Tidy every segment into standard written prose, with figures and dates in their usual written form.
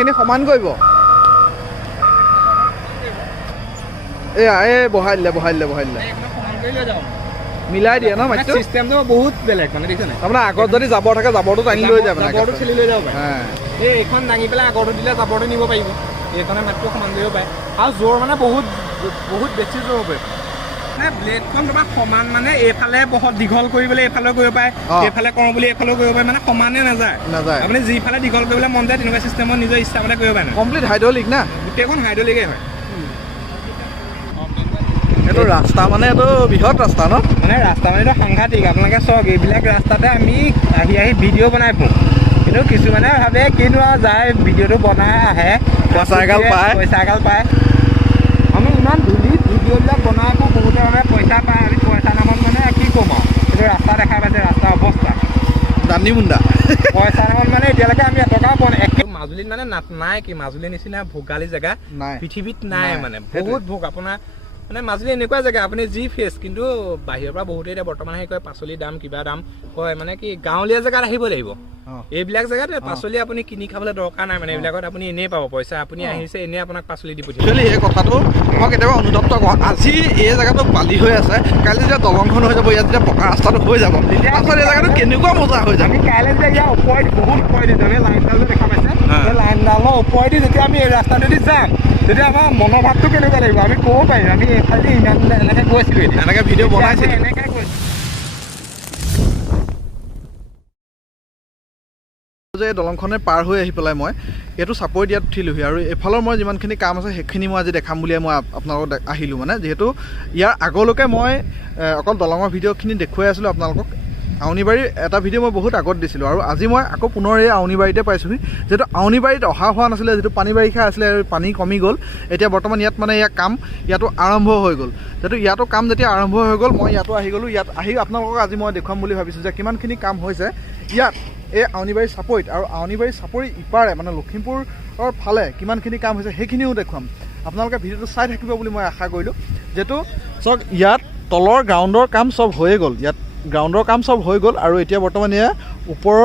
এইখিনি সমান কৰিব এয়া বহাই দিলে মিলাই দিয়ে ন মাটিটো সিস্টেমটো বহুত বেলেগ মানে দেখিছ না আপোনাৰ আগত যদি জাবৰ থাকে জাবৰটো টানি লৈ যাব জাবৰটো ঠেলি লৈ যাব পাৰে এইখন দাঙি পেলাই আগৰটো দিলে জাবৰটো নিব পাৰিব এইখনে মাটিটো সমান কৰিব পাৰে আৰু জোৰ মানে বহুত বেছি জোৰ হ'ব মানে ব্লেডখন তোমাৰ সমান মানে এইফালে বহুত দীঘল কৰিবলৈ এইফালেও কৰিব পাৰে এইফালে কৰোঁ বুলি এইফালেও কৰিব পাৰে মানে সমানে নাযায় আপুনি যিফালে দীঘল কৰিবলৈ মন যায় তেনেকুৱা চিষ্টেমত নিজৰ ইচ্ছামতে কৰিব পাৰে কমপ্লিট হাইড্ৰলিক না গোটেইখন হাইড্ৰলিকেই হয় এইটো ৰাস্তা মানে এইটো বৃহৎ ৰাস্তা ন মানে ৰাস্তা মানে এইটো সাংঘাতিক আপোনালোকে চাওক এইবিলাক ৰাস্তাতে আমি আহি ভিডিঅ' বনাই ফুৰোঁ কিন্তু কিছুমানে ভাবে কিনো আৰু যায় ভিডিঅ'টো বনাই আহে পইচা এগাল পায় আমি ইমান ধূলিত ভিডিঅ'বিলাক বনাই ফুৰোঁ বহুতে মানে পইচা পায় আমি পইচা নামত মানে কি ক'ম আৰু এইটো ৰাস্তা দেখা পাইছে ৰাস্তাৰ অৱস্থা দানী মুণ্ডা পইচা নামত মানে এতিয়ালৈকে আমি এটকাও পোৱা নাই মাজুলীত মানে নাই কি মাজুলীৰ নিচিনা ভোগালী জেগা পৃথিৱীত নাই মানে বহুত ভোগ আপোনাৰ মানে মাজুলী এনেকুৱা জেগা আপুনি যি ফেচ কিন্তু বাহিৰৰ পৰা বহুতেই এতিয়া বৰ্তমান আহি কয় পাচলিৰ দাম কিবা দাম কয় মানে কি গাঁৱলীয়া জেগাত আহিব লাগিব এইবিলাক জেগাত পাচলি আপুনি কিনি খাবলৈ দৰকাৰ নাই মানে এইবিলাকত আপুনি এনেই পাব পইচা আপুনি আহিছে এনেই আপোনাক পাচলি দি পঠিয়াব এই কথাটো মই কেতিয়াবা অনুতপ্ত কৰোঁ আজি এই জেগাটো বালি হৈ আছে কাইলৈ যেতিয়া দলংখন হৈ যাব ইয়াত যেতিয়া পকা ৰাস্তাটো হৈ যাব পাছত এই জেগাটো কেনেকুৱা মজা হৈ যাব আমি কাইলৈ যেতিয়া ইয়াৰ ওপৰেদি বহুত ওপৰেদি যাম এই লাইনডাল দেখা পাইছে এই লাইনডালৰ ওপৰেদি যেতিয়া আমি এই ৰাস্তাটোদি যাম তেতিয়া আমাৰ মনৰ ভাৱটো কেনেকুৱা লাগিব আমি ক'ব পাৰিম আমি এইফালে ইমান এনেকৈ গৈছিলোঁ এনেকৈ ভিডিঅ' বনাইছিলোঁ এনেকৈ গৈছিলোঁ যে দলংখনে পাৰ হৈ আহি পেলাই মই এইটো চাপৰি দিয়াত উঠিলোহি আৰু এইফালৰ মই যিমানখিনি কাম আছে সেইখিনি মই আজি দেখাম বুলিয়ে মই আপোনালোকক আহিলোঁ মানে যিহেতু ইয়াৰ আগলৈকে মই অকল দলঙৰ ভিডিঅ'খিনি দেখুৱাই আছিলোঁ আপোনালোকক আউনীবাৰীৰ এটা ভিডিঅ' মই বহুত আগত দিছিলোঁ আৰু আজি মই আকৌ পুনৰ এই আউনীবাৰীতে পাইছোঁহি যিহেতু আউনীবাৰীত অহা হোৱা নাছিলে যিটো পানী বাৰিষা আছিলে পানী কমি গ'ল এতিয়া বৰ্তমান ইয়াত মানে ইয়াৰ কাম ইয়াতো আৰম্ভ হৈ গ'ল যিহেতু ইয়াতো কাম যেতিয়া আৰম্ভ হৈ গ'ল মই ইয়াতো আহি গ'লোঁ ইয়াত আহি আপোনালোকক আজি মই দেখুৱাম বুলি ভাবিছোঁ যে কিমানখিনি কাম হৈছে ইয়াত এই আউনীবাৰী চাপৰিত আৰু আউনীবাৰী চাপৰি ইপাৰে মানে লখিমপুৰৰ ফালে কিমানখিনি কাম হৈছে সেইখিনিও দেখুৱাম আপোনালোকে ভিডিঅ'টো চাই থাকিব বুলি মই আশা কৰিলোঁ যিহেতু চাওক ইয়াত তলৰ গ্ৰাউণ্ডৰ কাম চব হৈয়ে গ'ল ইয়াত গ্ৰাউণ্ডৰ কাম চব হৈ গ'ল আৰু এতিয়া বৰ্তমান এয়া ওপৰৰ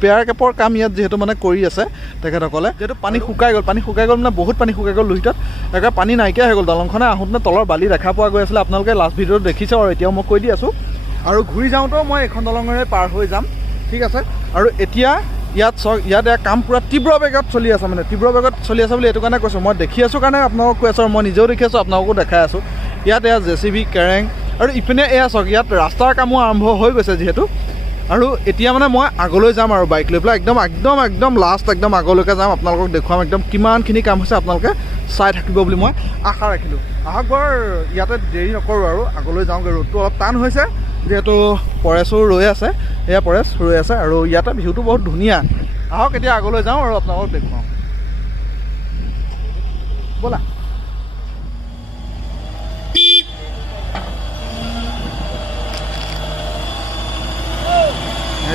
পেয়াৰ কেপৰ কাম ইয়াত যিহেতু মানে কৰি আছে তেখেতসকলে যিহেতু পানী শুকাই গ'ল মানে বহুত পানী শুকাই গ'ল লুহিতত একেবাৰে পানী নাইকিয়া হৈ গ'ল দলংখনে আহোঁতে তলৰ বালি দেখা পোৱা গৈ আছিলে আপোনালোকে লাষ্ট ভিডিঅ'ত দেখিছে আৰু এতিয়াও মই কৈ দি আছোঁ আৰু ঘূৰি যাওঁতেও মই এইখন দলঙেৰে পাৰ হৈ যাম ঠিক আছে আৰু এতিয়া ইয়াত ইয়াত কাম পূৰা তীব্ৰ বেগত চলি আছে মানে তীব্ৰ বেগত চলি আছে বুলি এইটো কাৰণে কৈছোঁ মই দেখি আছোঁ কাৰণে আপোনালোকক কৈ আছোঁ আৰু মই নিজেও দেখি আছোঁ আপোনালোকো দেখাই আছোঁ ইয়াত এয়া JCB কেৰেং আৰু ইপিনে এয়া চাওক ইয়াত ৰাস্তাৰ কামো আৰম্ভ হৈ গৈছে যিহেতু আৰু এতিয়া মানে মই আগলৈ যাম আৰু বাইক লৈ পেলাই একদম লাষ্ট একদম আগলৈকে যাম আপোনালোকক দেখুৱাম একদম কিমানখিনি কাম হৈছে আপোনালোকে চাই থাকিব বুলি মই আশা ৰাখিলোঁ আহক বৰ ইয়াতে দেৰি নকৰোঁ আৰু আগলৈ যাওঁগৈ ৰ'দটো অলপ টান হৈছে যিহেতু পৰেশো ৰৈ আছে এয়া পৰেশ ৰৈ আছে আৰু ইয়াতে ভিউটো বহুত ধুনীয়া আহক এতিয়া আগলৈ যাওঁ আৰু আপোনালোকক দেখুৱাওঁ ব'লা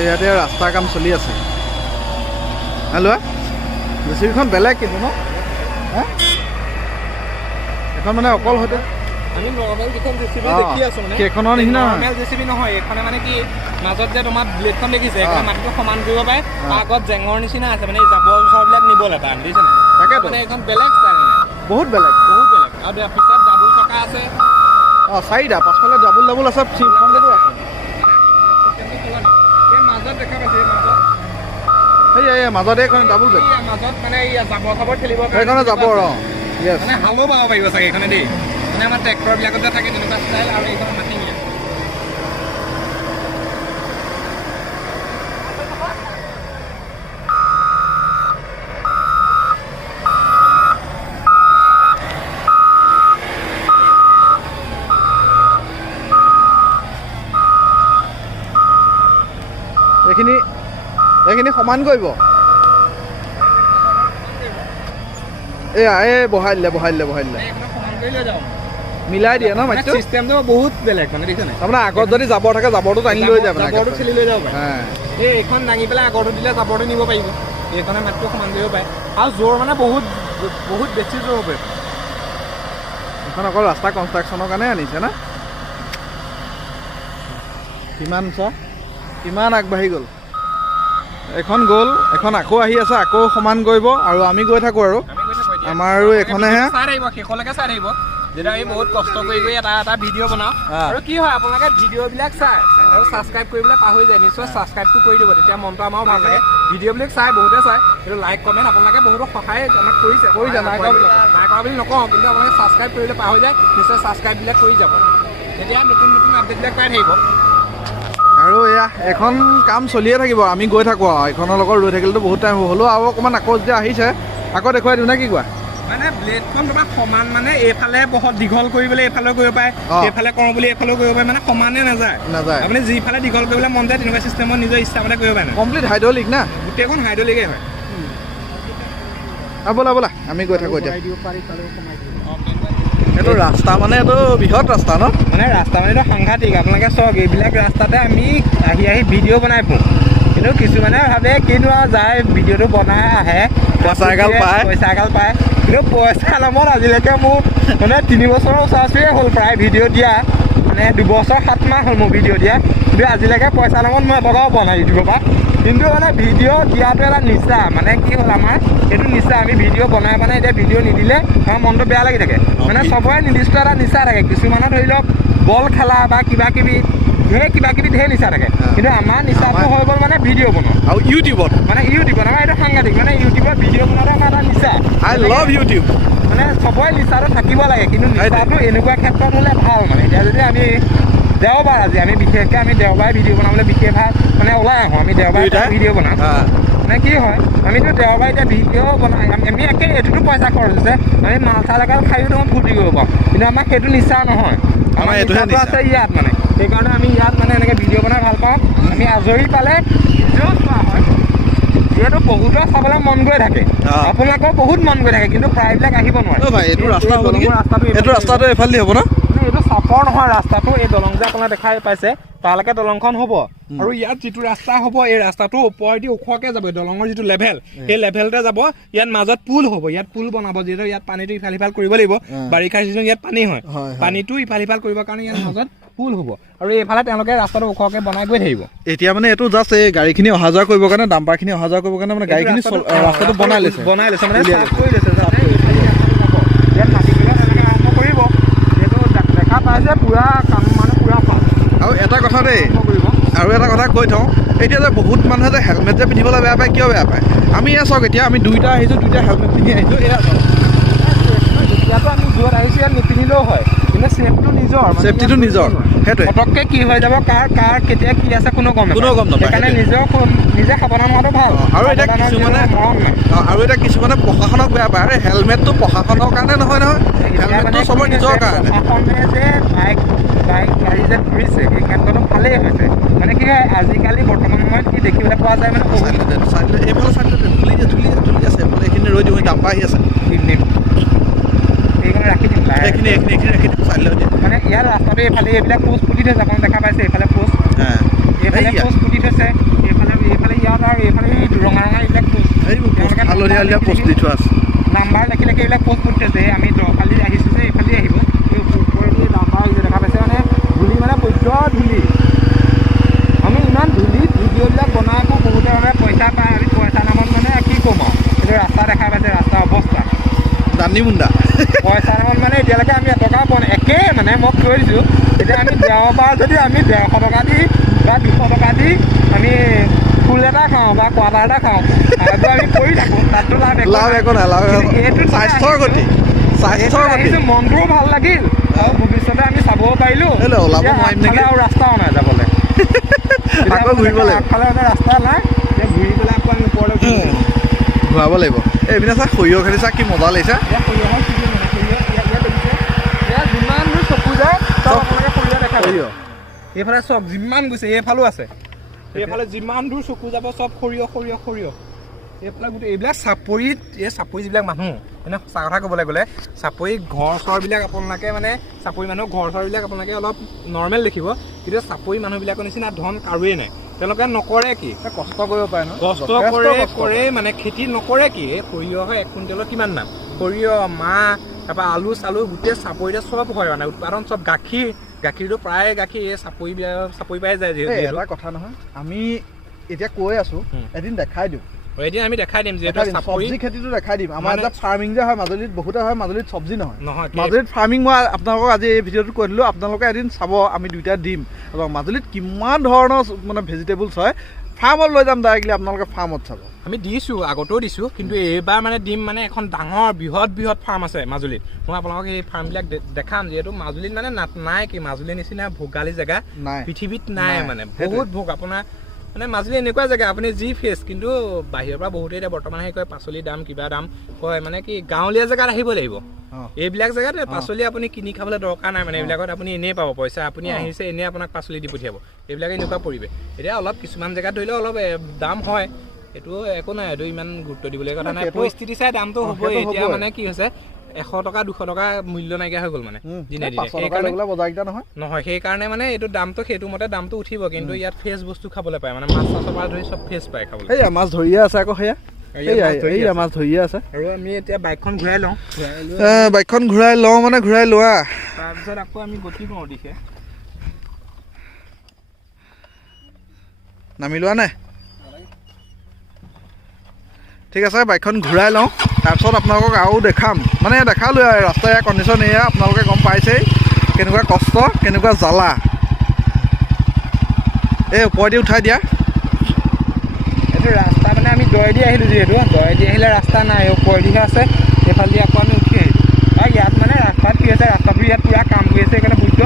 ইয়াতে ৰাস্তাৰ কাম চলি আছে হেল্ল' JCBখন বেলেগ কিন্তু ন এখন মানে অকল হয়তো আমি নৰ্মেল যিখন JCB দেখি আছোঁ মানে সেইখনৰ নিচিনা নৰ্মেল JCB নহয় এইখনে মানে কি মাজত যে তোমাৰ ব্লেডখন দেখিছে এইখনে মাটিটো সমান কৰিব পাৰে আগত জেঙৰ নিচিনা আছে মানে জাবৰ জোথৰবিলাক নিবলৈ পাৰে বুজিছে নাই তাকেতো মানে এইখন বেলেগ ষ্টাইল মানে বহুত বেলেগ আৰু পিছত ডাবুল চকা আছে চাৰিটা পাছফালে ডাবুল আছে ফ্ৰণ্টতো আছে এই মাজত দেখা পাইছে এই মাজতে এইখন ডাবুল বেগ মাজত মানে এই জাবৰ চাবৰ খেলিব সেইখনে যাবৰ মানে হালো বাব পাৰিব চাগে এইখনে দেই মানে আমাৰ ট্ৰেক্টৰবিলাকত যে থাকে তেনেকুৱা ষ্টাইল আৰু এইখন মাটি নিয়ে এইখিনি সমান কৰিব এয়া বহাই দিলে মিলাই দিয়ে ন মাটিটো চিষ্টেমটো বহুত বেলেগ মানে দেখিছে নাই আপোনাৰ আগত যদি জাবৰ থাকে জাবৰটো টানি লৈ যাব জাবৰটো ঠেলি লৈ যাব পাৰে এইখন দাঙি পেলাই আগৰটো দিলে জাবৰটো নিব পাৰিব এইখনে মাটিটো সমান কৰিব পাৰে আৰু জোৰ মানে বহুত বেছি জোৰ হ'ব এইখন অকল ৰাস্তা কনষ্ট্ৰাকশ্যনৰ কাৰণে আনিছে না কিমান আগবাঢ়ি গ'ল এখন গ'ল, এখন আকৌ আহি আছে, আকৌ সমান কৰিব আৰু আমি গৈ থাকোঁ আৰু আমাৰ আৰু এখনেহে চাই থাকিব, শেষলৈকে চাই থাকিব। যেতিয়া আমি বহুত কষ্ট কৰি এটা ভিডিঅ' বনাওঁ আৰু কি হয় আপোনালোকে ভিডিঅ'বিলাক চাই আৰু ছাবস্ক্ৰাইব কৰিবলৈ পাহৰি যায়, নিশ্চয় ছাবস্ক্ৰাইবটো কৰি দিব, তেতিয়া মনটো আমাৰো ভাল লাগে। ভিডিঅ'বিলাক চাই বহুতে চাই, কিন্তু লাইক কমেণ্ট আপোনালোকে বহুতো সহায় আমাক কৰিছে, নাই কৰা বুলি নকওঁ, কিন্তু আপোনালোকে ছাবস্ক্ৰাইব কৰিবলৈ পাহৰি যায়, নিশ্চয় ছাবস্ক্ৰাইববিলাক কৰি যাব, তেতিয়া নতুন নতুন আপডেটবিলাক পাই থাকিব। আৰু এয়া এখন কাম চলিয়ে থাকিব, আমি গৈ থাকোঁ আৰু এইখনৰ লগত ৰৈ থাকিলেতো বহুত টাইম হ'লেও আৰু অকণমান আকৌ যেতিয়া আহিছে আকৌ দেখুৱাই দিওঁ নে কি কোৱা? মানে ব্লেডখন তোমাৰ সমান, মানে এইফালে বহুত দীঘল কৰিবলৈ এইফালেও কৰিব পাৰে, এইফালে কৰোঁ বুলি এইফালেও কৰিব পাৰে, মানে সমানে নাযায়। আপুনি যিফালে দীঘল কৰিবলৈ মন যায় তেনেকুৱা চিষ্টেমত নিজৰ ইচ্ছামতে কৰিব পাৰে। কমপ্লিট হাইড্ৰলিক না, গোটেইখন হাইড্ৰলিকেই হয়। ব'লা ব'লা আমি গৈ থাকোঁ এতিয়া। এইটো ৰাস্তা মানে এইটো বৃহৎ ৰাস্তা ন? মানে ৰাস্তা মানে এইটো সাংঘাতিক। আপোনালোকে চাওক, এইবিলাক ৰাস্তাতে আমি আহি ভিডিঅ' বনাই ফুৰোঁ, কিন্তু কিছুমানে ভাবে কিনো আৰু যায় ভিডিঅ'টো বনাই আহে, পইচা এগাল পায়, কিন্তু পইচা নামত আজিলৈকে মোৰ মানে 3 বছৰৰ ওচৰা-ওচৰিয়ে হ'ল প্ৰায় ভিডিঅ' দিয়া, মানে 2 বছৰ 7 মাহ হ'ল মোৰ ভিডিঅ' দিয়া, কিন্তু আজিলৈকে পইচা নামত মই এটকাও পোৱা নাই ইউটিউবৰ পৰা। কিন্তু মানে ভিডিঅ' দিয়াটো এটা নিচা, মানে কি হ'ল আমাৰ এইটো নিচা। আমি ভিডিঅ' বনাই এতিয়া ভিডিঅ' নিদিলে আমাৰ মনটো বেয়া লাগি থাকে। মানে চবৰে নিৰ্দিষ্ট এটা নিচা থাকে, কিছুমানে ধৰি লওক বল খেলা বা কিবা কিবি ঢেৰ নিচা থাকে, কিন্তু আমাৰ নিচাটো হৈ গ'ল মানে ভিডিঅ' বনোৱা আৰু ইউটিউবত আমাৰ এইটো সাংঘাতিক, মানে ইউটিউবত ভিডিঅ' বনোৱাটো আমাৰ এটা নিচা। I love YouTube. মানে চবৰে নিচাটো থাকিব লাগে, কিন্তু নিচাটো এনেকুৱা ক্ষেত্ৰত হ'লে ভাল। মানে এতিয়া যদি আমি দেওবাৰ, আজি আমি বিশেষকৈ আমি দেওবাৰে ভিডিঅ' বনাবলৈ বিশেষ মানে ওলাই আহোঁ, আমি দেওবাৰে ভিডিঅ' বনাওঁ, মানে কি হয় আমিতো দেওবাৰে এতিয়া ভিডিঅ' বনাই আমি এইটোতো পইচা খৰচ হৈছে, আমি মাল চাল এগাল খায়ো দেখোন ফূৰ্তি কৰিব পাৰোঁ, কিন্তু আমাৰ সেইটো নিচা নহয়, আমাৰ নিচাটো আছে ইয়াত। মানে সেইকাৰণে আমি ইয়াত মানে এনেকৈ ভিডিঅ' বনাই ভাল পাওঁ। আমি আজৰি পালে ভিডিঅ' চোৱা হয়, যিহেতু বহুতৰ চাবলৈ মন গৈ থাকে, আপোনালোকৰ বহুত মন গৈ থাকে, কিন্তু প্ৰায়বিলাক আহিব নোৱাৰে। এইটো ৰাস্তাটো এইফালে হ'ব ন? এইটো চাপৰ নহয় ৰাস্তাটো, এই দলং যে আপোনালোকে দেখাই পাইছে তালৈকে দলংখন হ'ব, আৰু ইয়াত যিটো ৰাস্তা হ'ব এই ৰাস্তাটো ওপৰেদি ওখকৈ যাব, দলঙৰ যিটো লেভেল সেই লেভেলতে যাব। ইয়াত মাজত পুল হ'ব, ইয়াত পুল বনাব, যিহেতু ইয়াত পানীটো ইফাল সিফাল কৰিব লাগিব, বাৰিষাৰ চিজন ইয়াত পানী হয়, পানীটো ইফাল সিফাল কৰিবৰ কাৰণে ইয়াত মাজত পুল হ'ব, আৰু এইফালে তেওঁলোকে ৰাস্তাটো ওখকৈ বনাই গৈ থাকিব। এতিয়া মানে এইটো জাষ্ট এই গাড়ীখিনি অহা যোৱা কৰিবৰ কাৰণে, ডাম্পাৰখিনি অহা যোৱা কৰিবৰ কাৰণে মানে গাড়ীখিনি ৰাস্তাটো বনাই লৈছে মানে চাফ কৰি লৈছে, যাতে ইয়াত মাটিবিলাক এনেকৈ আৰম্ভ কৰিব, যিহেতু দেখা পাইছে পুৰা কাম মানে পুৰা পাল। আৰু এটা কথা দেই, আৰু এটা কথা কৈ থওঁ, এতিয়া যে বহুত মানুহে যে হেলমেট যে পিন্ধিবলৈ বেয়া পায়, কিয় বেয়া পায়? আমি এয়া চাওক, এতিয়া আমি দুইটা আহিছোঁ, দুইটা হেলমেট পিন্ধি আহিছোঁ, এয়া চাওক, এতিয়াতো আমি দূৰত আহিছোঁ, ইয়াত নিপিন্ধিলেও হয়, কিন্তু চেফটিটো নিজৰ, সেইটোৱে পটককৈ কি হৈ যাব, কাৰ কেতিয়া কি আছে কোনো গম নাপায়, সেইকাৰণে নিজে সাৱধান হোৱাটো ভাল। আৰু এতিয়া কিছুমানে প্ৰশাসনক বেয়া পায়, হেলমেটটো প্ৰশাসনৰ কাৰণে নহয়, হেলমেটটো চবৰ নিজৰ কাৰণে। প্ৰশাসনে যে বাইক গাড়ী যে ধৰিছে সেই ক্ষেত্ৰতো ভালেই হৈছে, মানে কি হয় আজিকালি বৰ্তমান সময়ত কি দেখিবলৈ পোৱা যায়, মানে এইফালে ধূলি আছে, এইখিনি ৰৈ দিওঁ, ডাম্পাৰ আহি আছে, এইখিনি ৰাখি দিম, ৰাখি দিম চাই লৈ। মানে ইয়াৰ ৰাস্তাটো এইফালে এইবিলাক পোষ্ট পুতি থৈছে, আপোনালোকে দেখা পাইছে, এইফালে পোষ্ট পুতি থৈছে, এইফালে ইয়াত আৰু এইফালে ৰঙা এইবিলাক হালধীয়া পোষ্ট দি থোৱা আছে, নাম্বাৰ লেখি এইবিলাক পোষ্ট পুতি থৈছে। আমি দফালি আহিছোঁ যে এইফালে আহিব, ওপৰেদি নাম্বাৰ দেখা পাইছে, মানে ধূলি মানে বৈদ্য ধূলি, আমি ইমান ধূলিত ভিডিঅ'বিলাক বনাই আকৌ বহুতে মানে পইচা পায়, আমি পইচা নামত মানে কি ক'ম আৰু, এইটো ৰাস্তা দেখা পাইছে, ৰাস্তাৰ অৱস্থা দানী মুণ্ডা, পইচা নামত মানে এতিয়ালৈকে আমি এটকা পোৱা নাই, একেই মানে মই কৈ দিছোঁ। এতিয়া আমি দেওবাৰ যদি আমি 150 টকা দি বা 200 টকা দি আমি ফুল এটা খাওঁ বা কোৱাৰ্টাৰ এটা খাওঁ, আৰু আমি কৰি থাকোঁ, তাততো লাভ একো নাই, এইটো স্বাস্থ্যৰ গতি, মনটোও ভাল লাগিল, আৰু ভৱিষ্যতে আমি চাবও পাৰিলোঁ, ওলাব নোৱাৰিম নেকি, আৰু ৰাস্তাও নাই যাবলৈ, আকৌ ঘূৰিব লাগিব, আগফালে ৰাস্তা নাই, ঘূৰি পেলাই আকৌ আমি ওপৰলৈ ঘূৰাব লাগিব। এইপিনে চা সৰিয়হ খেতি চা কি মজা লাগিছে, যিমান দূৰ চকু যায় চব আপোনালোকে সৰিয়হ দেখা পাব, এইফালে চব যিমান গৈছে এইফালেও আছে, এইফালে যিমান দূৰ চকু যাব চব সৰিয়হ, এইফালে গোটেই এইবিলাক চাপৰিত, এই চাপৰি যিবিলাক মানুহ মানে সঁচা কথা ক'বলৈ গ'লে, চাপৰি ঘৰ চৰবিলাক আপোনালোকে মানে চাপৰি মানুহৰ ঘৰ চৰবিলাক আপোনালোকে অলপ নৰ্মেল দেখিব, কিন্তু চাপৰি মানুহবিলাকৰ নিচিনা ধন কাৰোৱেই নাই। তেওঁলোকে নকৰে কি, কষ্ট কৰিব পাৰে ন, কষ্ট কৰে মানে খেতি নকৰে কি, এই সৰিয়হৰ 1 কুইণ্টেলৰ কিমান দাম, সৰিয়হ মাহ তাৰপৰা আলু চালু গোটেই চাপৰিতে চব হয়, মানে উৎপাদন চব, গাখীৰটো প্ৰায় গাখীৰ এই চাপৰি পাই যায়। যিহেতু এটা কথা নহয়, আমি এতিয়া কৈ আছোঁ এদিন দেখাই দিওঁ এদিন আমি দেখাই দিম যিহেতু চব্জি খেতিটো দেখাই দিম আমাৰ এতিয়া ফাৰ্মিং যে হয় মাজুলীত বহুতে হয় মাজুলীত চব্জি নহয় মাজুলীত ফাৰ্মিং মই আপোনালোকক আজি এই ভিডিঅ'টো কৈ দিলোঁ আপোনালোকে এদিন চাব আমি দুইটা দিম আৰু মাজুলীত কিমান ধৰণৰ মানে ভেজিটেবলছ হয় ফাৰ্মত লৈ যাম ডাইৰেক্টলি আপোনালোকে ফাৰ্মত চাব আমি দিছোঁ আগতেও দিছোঁ কিন্তু এইবাৰ মানে দিম মানে এখন ডাঙৰ বৃহৎ ফাৰ্ম আছে মাজুলীত মই আপোনালোকক সেই ফাৰ্মবিলাক দেখাম যিহেতু মাজুলীত মানে নাই কি মাজুলীৰ নিচিনা ভোগালী জেগা পৃথিৱীত নাই মানে বহুত ভোগ আপোনাৰ মানে মাজুলী এনেকুৱা জেগা আপুনি যি ফেচ কিন্তু বাহিৰৰ পৰা বহুতেই এতিয়া বৰ্তমান সেই কয় পাচলিৰ দাম কিবা দাম কয় মানে কি গাঁৱলীয়া জেগাত আহিব লাগিব এইবিলাক জেগাত পাচলি আপুনি কিনি খাবলৈ দৰকাৰ নাই মানে এইবিলাকত আপুনি এনেই পাব পইচা আপুনি আহিছে এনেই আপোনাক পাচলি দি পঠিয়াব এইবিলাক এনেকুৱা পৰিৱেশ এতিয়া অলপ কিছুমান জেগাত ধৰিলেও অলপ দাম হয় এইটো একো নাই এইটো ইমান গুৰুত্ব দিবলৈ কথা নাই পৰিস্থিতি চাই দামটো হ'বই এতিয়া মানে কি হৈছে 100 টকা 200 টকা মূল্য নাইকিয়া হৈ গ'ল মানে দিনে নহয় সেইকাৰণে মানে এইটো দামটো সেইটো মতে দামটো উঠিব কিন্তু ইয়াত ফ্ৰেছ বস্তু খাবলৈ পায় মানে মাছ চাছৰ পৰা ধৰি চব ফ্ৰেছ পায় খাবলৈ সেয়া মাছ ধৰিয়ে আছে আকৌ সেয়া মাছ ধৰিয়ে আছে আৰু আমি এতিয়া বাইকখন ঘূৰাই লওঁ বাইকখন ঘূৰাই লওঁ মানে ঘূৰাই লোৱা তাৰপিছত আকৌ আমি গতি কৰোঁ দিশে নামি লোৱা নাই ঠিক আছে বাইকখন ঘূৰাই লওঁ তাৰপিছত আপোনালোকক আৰু দেখাম মানে দেখালোৱে আৰু ৰাস্তাৰ ইয়াৰ কণ্ডিশ্যন এয়া আপোনালোকে গম পাইছেই কেনেকুৱা কষ্ট কেনেকুৱা জ্বালা এই ওপৰেদি উঠাই দিয়া এইটো ৰাস্তা মানে আমি দৰেদি আহিলোঁ যিহেতু দৰেদি আহিলে ৰাস্তা নাই ওপৰেদিহে আছে সেইফালেদি আকৌ আমি উঠি আহিলোঁ আৰু ইয়াত মানে ৰাস্তাত কি আছে ৰাস্তাটো ইয়াত পূৰা কাম কৰি আছে সেইকাৰণে বুজি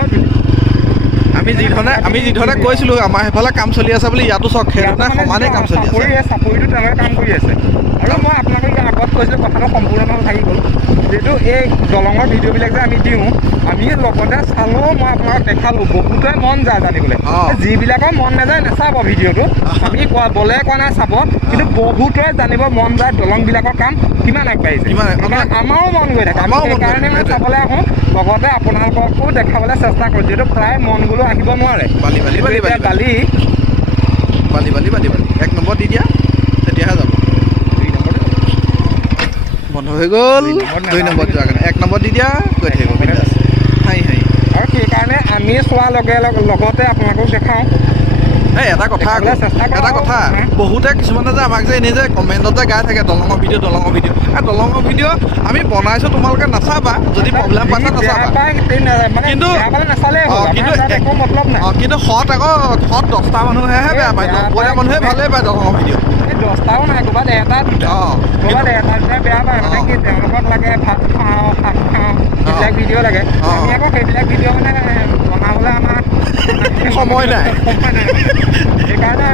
আমি যিধৰণে কৈছিলোঁ আমাৰ সেইফালে কাম চলি আছে বুলি ইয়াতো চক সেইধৰণে সমানেই কাম চলি আছে চাপৰিটো তেনেকৈ কাম কৰি আছে আৰু মই আপোনালোকে আগত কৈছিলোঁ কথাটো সম্পূৰ্ণ থাকি গ'ল যিহেতু এই দলঙৰ ভিডিঅ'বিলাক যে আমি দিওঁ আমি লগতে চালেও মই আপোনালোকক দেখালোঁ বহুতে মন যায় জানিবলৈ যিবিলাকৰ মন নাযায় নাচাব ভিডিঅ'টো আমি বলে কোৱা নাই চাব কিন্তু বহুতে জানিব মন যায় দলংবিলাকৰ কাম কিমান আগবাঢ়িছে আমাৰো মন গৈ থাকে সেইকাৰণে মই চাবলৈ আহোঁ লগতে আপোনালোককো দেখাবলৈ চেষ্টা কৰোঁ যিহেতু প্ৰায় মন গ'লেও আহিব নোৱাৰে বালি 1 নম্বৰ দি দিয়া তেতিয়াহে যাব বন্ধ হৈ গ'ল 2 নম্বৰ যোৱাৰ কাৰণে 1 নম্বৰ দি দিয়া গৈ থাকিব আৰু সেইকাৰণে আমি চোৱাৰ লগতে আপোনালোকক দেখাওঁ এই এটা কথা বহুতে কিছুমানে যে আমাক যে এনেই যে কমেণ্টত যে গাই থাকে দলঙৰ ভিডিঅ' আমি বনাইছোঁ তোমালোকে নাচাবা যদি প্ৰব্লেম পাইছা নাচাবা কিন্তু সৎ 10টা মানুহেহে বেয়া পায় 90টা মানুহে ভালেই পায় দলঙৰ ভিডিঅ' 10টাও নাই ক'ৰবাত এটা দুটা বেয়া পায় মানে কি তেওঁলোকক লাগে ভাত খাওঁ শাক খাওঁ সেইবিলাক ভিডিঅ' লাগে আমি আকৌ সেইবিলাক ভিডিঅ' মানে বনাবলৈ আমাৰ সময় নাই সেইকাৰণে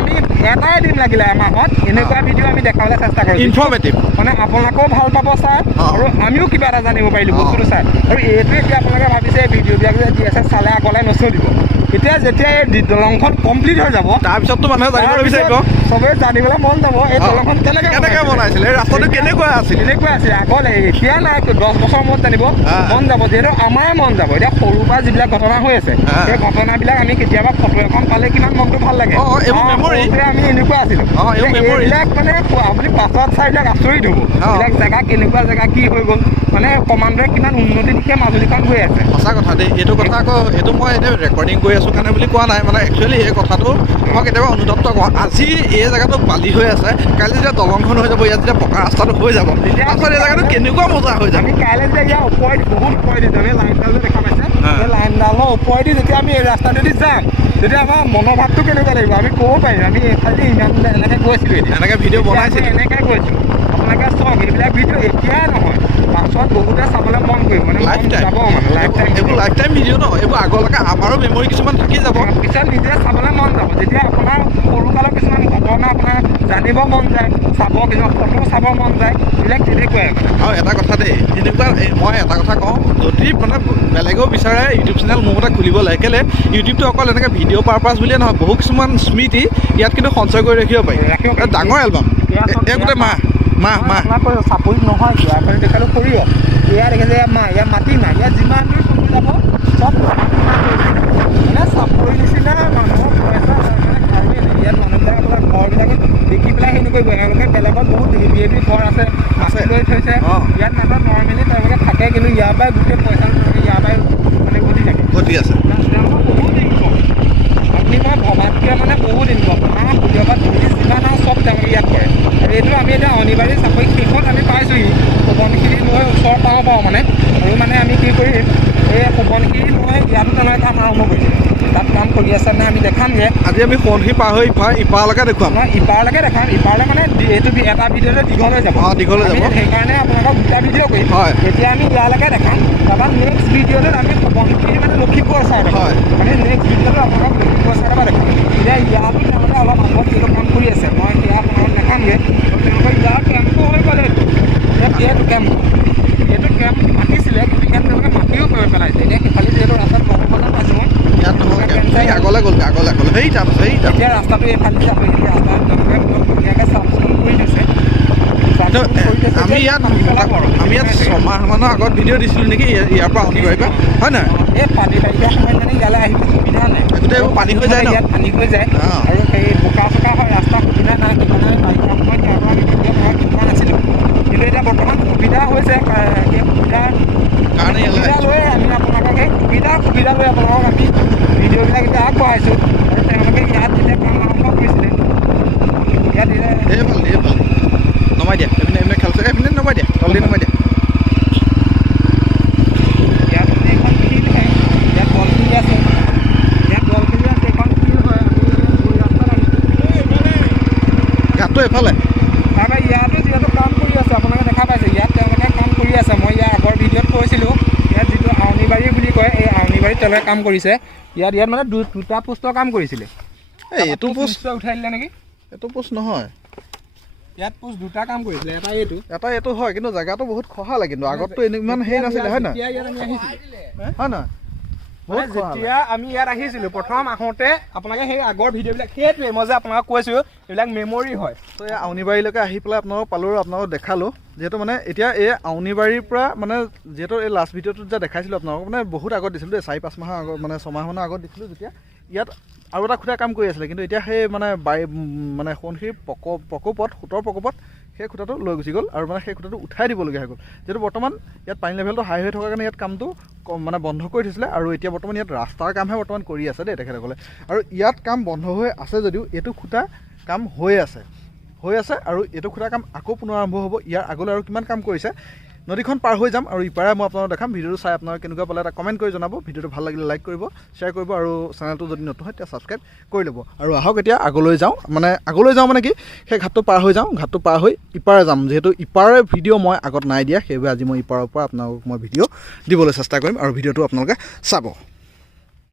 আমি এটাই দিন লাগিলে মাহত এনেকুৱা ভিডিঅ' আমি দেখাবলৈ চেষ্টা কৰিছোঁ ইনফৰ্মেটিভ মানে আপোনালোকেও ভাল পাব চাই আৰু আমিও কিবা এটা জানিব পাৰিলোঁ বস্তুটো চাই আৰু এইটো এতিয়া আপোনালোকে ভাবিছে এই ভিডিঅ'বিলাক যে দি আছে চালে আগলৈ নচলিব এতিয়া যেতিয়া এই দলংখন কমপ্লিট হৈ যাব তাৰপিছততো মানুহে জানিবলৈ বিচাৰিব চবেই জানিবলৈ মন যাব এই দলংখন কেনেকৈ বনাইছিলে ৰাস্তাটো কেনেকুৱা আছিল আগলৈ এতিয়া নাই 10 বছৰ মূৰত জানিব মন যাব যিহেতু আমাৰে মন যাব এতিয়া সৰুৰ পৰা যিবিলাক ঘটনা হৈ আছে সেই ঘটনাবিলাক আমি কেতিয়াবা ফটো এখন পালে কিমান মনটো ভাল লাগে আমি এনেকুৱা আছিলোঁ এইবিলাক মানে আপুনি পাছত চাই এইবিলাক আচৰিত হ'ব এইবিলাক জেগা কেনেকুৱা জেগা কি হৈ গ'ল মানে ক্ৰমান্বয়ে কিমান উন্নতি দিশে মাজুলীখন গৈ আছে সঁচা কথা দেই এইটো কথা আকৌ এইটো মই এতিয়া ৰেকৰ্ডিং কৰি আছোঁ কাৰণে বুলি কোৱা নাই মানে একচুৱেলি এই কথাটো মই কেতিয়াবা অনুতপ্ত কৰোঁ আজি এই জেগাটো বালি হৈ আছে কাইলৈ যেতিয়া দলংখন হৈ যাব ইয়াত যেতিয়া পকা ৰাস্তাটো হৈ যাব তাৰপিছত এই জেগাটো কেনেকুৱা মজা হৈ যাব আমি কাইলৈ যেতিয়া ইয়াৰ ওপৰেদি বহুত ওপৰেদি যাম এই লাইনডাল যে দেখা পাইছে এই লাইনডালৰ ওপৰেদি যেতিয়া আমি এই ৰাস্তাটোদি যাম তেতিয়া আমাৰ মনোভাৱটো কেনেকুৱা লাগিব আমি ক'ব পাৰিম আমি এইফালে ইমান এনেকৈ গৈছিলোঁ এনেকৈ ভিডিঅ' বনাইছিলোঁ এনেকৈ গৈছিলোঁ আপোনালোকে চাওক এইবিলাক ভিডিঅ' এতিয়াই নহয় পাছত বহুতে চাবলৈ মন কৰিব মানে লাইফ টাইম ভিডিঅ' নহয় এইবোৰ আগলৈকে আমাৰো মেমৰি কিছুমান থাকি যাব পিছত নিজে চাবলৈ মন যাব যেতিয়া আপোনাৰ সৰুকালৰ কিছুমান ঘটনা আপোনাৰ জানিব মন যায় চাব কিছুমান ফটো চাব মন যায় এইবিলাক তেনেকুৱাই আৰু এটা কথা দেই এনেকুৱা মই এটা কথা কওঁ যদি মানে বেলেগেও বিচাৰে ইউটিউব চেনেল মোৰ মতে খুলিব লাগে কেলৈ ইউটিউবটো অকল এনেকৈ ভিডিঅ' পাৰপাছ বুলিয়ে নহয় বহু কিছুমান স্মৃতি ইয়াত কিন্তু সঞ্চয় কৰি ৰাখিব পাৰি ডাঙৰ এলবাম এই গোটেই মাহ চাপৰিত নহয় যোৱা কাৰণে দেখালোঁ সৰিয়হ ইয়াত দেখিছে ইয়াত মাটি নাই ইয়াত যিমান দূৰ চকু যাব চব মানে চাপৰি নিচিনা মানুহৰ পইচা মানে খাবই নাই ইয়াত মানুহবিলাক আপোনাৰ ঘৰবিলাকত দেখি পেলাই সেই নকৰিব এওঁলোকে বেলেগত বহুত হেভি ঘৰ আছে লৈ থৈছে ইয়াত মানুহ নৰ্মেলি তেওঁলোকে থাকে কিন্তু ইয়াৰ পৰাই গোটেই পইচা ইয়াৰ পৰাই মানে ঘটি আছে তেওঁলোকৰ বহুত ইনকম আপুনি মই ভবাতকৈ মানে বহুত ইনকম কৰি আছে নে আমি দেখামগৈ। আজি আমি সোৱণশিৰি পাৰ হৈ ইপাৰলৈকে দেখুৱাম। ইপাৰলৈকে দেখাম। ইপাৰলৈ মানে এইটো এটা ভিডিঅ'তে দীঘল হৈ যাব। দীঘল হৈ যাব, সেইকাৰণে আপোনালোকক দুটা ভিডিঅ' কৰিম। হয়, এতিয়া আমি ইয়ালৈকে দেখাম। তাৰপৰা নেক্সট ভিডিঅ'টোত আমি সোৱণশিৰি মানে লখিমপুৰ চাইড হয়, আমি নেক্সট ভিডিঅ'টো আপোনালোকক লখিমপুৰ চাইডৰ পৰা দেখাম। এতিয়া ইয়াতো তেওঁলোকে অলপ আগত যিটো কাম কৰি আছে মই সেয়া আপোনালোকক দেখামগৈ। তেওঁলোকে ইয়াৰ কেম্পটো হৈ গ'ল এইটো কেম্প মাতিছিলে, কিন্তু ইয়াত তেওঁলোকে মাটিও কৰি পেলাইছে। এতিয়া সিফালে যিহেতু ৰাস্তাত বৰষুণ পাইছোঁ মই ইয়াত নহয়, আগলৈ গ'ল, আগলৈ এতিয়া ৰাস্তাটো এইফালে যাব। এইটো ৰাস্তাত তেওঁলোকে ধুনীয়াকৈ চাফ চিকুণ কৰি দিছে। আমি ইয়াত 6 মাহমানৰ আগত ভিডিঅ' দিছিলোঁ নেকি ইয়াৰ পৰা আউনীবাৰীৰ পৰা, হয় নহয়? এই পানী বাৰিষা সময়ত মানে ইয়ালৈ আহিব সুবিধা নাই, গোটেই পানী হৈ যায় ন, ইয়াত পানী হৈ যায় আৰু সেই বোকা চোকা হয়, ৰাস্তা সুবিধা নাই। সেইকাৰণে বাৰিষা সময়ত ইয়াৰ পৰা আমি ভিডিঅ' কৰা নাছিলোঁ। কিন্তু এতিয়া বৰ্তমান সুবিধা হৈছে। সেই সুবিধাৰ কাৰণে লৈ আমি আপোনালোকক সেই সুবিধা লৈ আপোনালোকক আমি ভিডিঅ'বিলাক এতিয়া আগবঢ়াইছোঁ। আৰু তেওঁলোকে ইয়াত যেতিয়া কাম আৰম্ভ কৰিছিলে ইয়াত ভাল নমাই দিয়া, এইপিনে খেল চাগে এইপিনে নমাই দিয়া, তলদি নমাই দিয়া। ইয়াত মানে এখন ফিল্ড হয়, ইয়াত বল খেলি আছে, এখন ফিল্ড হয়। আমি ৰাস্তাত আহিছোঁ ঘাটটো এইফালে। তাৰপৰা ইয়াতো যিহেতু কাম কৰি আছে আপোনালোকে দেখা পাইছে, ইয়াত তেওঁলোকে কাম কৰি আছে। মই ইয়াৰ আগৰ ভিডিঅ'ত কৈছিলোঁ ইয়াত যিটো আউনীবাৰী বুলি কয়, এই আউনীবাৰীত তেওঁলোকে কাম কৰিছে। ইয়াত মানে দুটা পোষ্টৰ কাম কৰিছিলে। এইটো পোষ্ট উঠাই দিলে নেকি? এইটো পোষ্ট নহয়, ইয়াত পোষ্ট দুটা কাম কৰিছিলে, এটা এইটো হয়। কিন্তু জেগাটো বহুত খহালে, কিন্তু আগততো ইমান হেৰি নাছিলে, হয় নহয়? হয় নহয়? যেতিয়া আমি ইয়াত আহিছিলোঁ প্ৰথম আহোঁতে আপোনালোকে সেই আগৰ ভিডিঅ'বিলাক সেইটোৱে মই যে আপোনালোকক কৈছোঁ এইবিলাক মেমৰি হয়। ত' এই আউনীবাৰীলৈকে আহি পেলাই আপোনালোকক পালোঁ আৰু আপোনালোকক দেখালোঁ। যিহেতু মানে এতিয়া এই আউনীবাৰীৰ পৰা মানে যিহেতু এই লাষ্ট ভিডিঅ'টোত যে দেখাইছিলোঁ আপোনালোকক, মানে বহুত আগত দিছিলোঁ দেই, 4-5 মাহৰ আগত, মানে 6 মাহমানৰ আগত দিছিলোঁ, যেতিয়া ইয়াত আৰু এটা খুঁটা কাম কৰি আছিলে। কিন্তু এতিয়া সেই মানে মানে সোৱণশিৰি প্ৰকোপত, সোঁতৰ প্ৰকোপত সেই খুঁটাটো লৈ গুচি গ'ল আৰু মানে সেই খুঁটাটো উঠাই দিবলগীয়া হৈ গ'ল। যিহেতু বৰ্তমান ইয়াত পানী লেভেলটো হাই হৈ থকাৰ কাৰণে ইয়াত কামটো মানে বন্ধ কৰি থৈছিলে। আৰু এতিয়া বৰ্তমান ইয়াত ৰাস্তাৰ কামহে বৰ্তমান কৰি আছে দেই তেখেতসকলে। আৰু ইয়াত কাম বন্ধ হৈ আছে যদিও এইটো খুঁটা কাম হৈ আছে আৰু এইটো খুঁটা কাম আকৌ পুনৰ আৰম্ভ হ'ব। ইয়াৰ আগলৈ আৰু কিমান কাম কৰিছে, নদীখন পাৰ হৈ যাম আৰু ইপাৰে মই আপোনালোকক দেখাম। ভিডিঅ'টো চাই আপোনালোকে কেনেকুৱা পালে এটা কমেণ্ট কৰি জনাব। ভিডিঅ'টো ভাল লাগিলে লাইক কৰিব, শ্বেয়াৰ কৰিব, আৰু চেনেলটো যদি নতুন হয় তেতিয়া ছাবস্ক্ৰাইব কৰি ল'ব। আৰু আহক এতিয়া আগলৈ যাওঁ মানে কি সেই ঘাটটো পাৰ হৈ যাওঁ। ঘাটটো পাৰ হৈ ইপাৰে যাম। যিহেতু ইপাৰে ভিডিঅ' মই আগত নাই দিয়া, সেইবাবে আজি মই ইপাৰৰ পৰা আপোনালোকক মই ভিডিঅ' দিবলৈ চেষ্টা কৰিম আৰু ভিডিঅ'টো আপোনালোকে চাব।